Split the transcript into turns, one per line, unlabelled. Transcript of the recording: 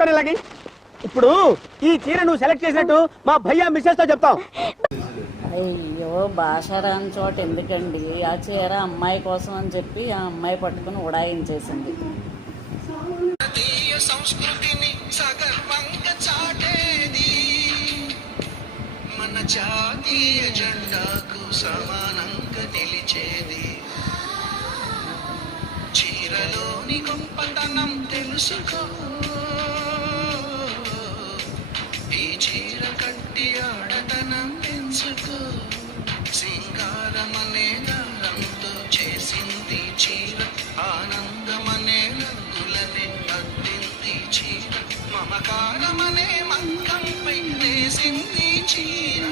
ఇలాగే. ఇప్పుడు ఈ చీర నువ్వు సెలెక్ట్ చేసినట్టు మా భయ్యా మిస్సెస్తో చెప్తాం.
అయ్యో భాష రాని చోట ఎందుకండి? ఆ చీర అమ్మాయి కోసం అని చెప్పి ఆ అమ్మాయి పట్టుకుని ఉడాయించేసింది.
భారతీయ సంస్కృతిని సగర్వంగా చాటేది. మన జాతీయ జెండాకు సమానంగా నిలిచేది. చీరలోని గొప్పతనం తెలుసుకో ఈ చీర కట్టి ఆడతనం పెంచుకో సింగారమనే దారంతో చేసింది చీర ఆనందమనే రంగులనే అద్దింది చీర మమకారమనే మంగంపై వేసింది చీర.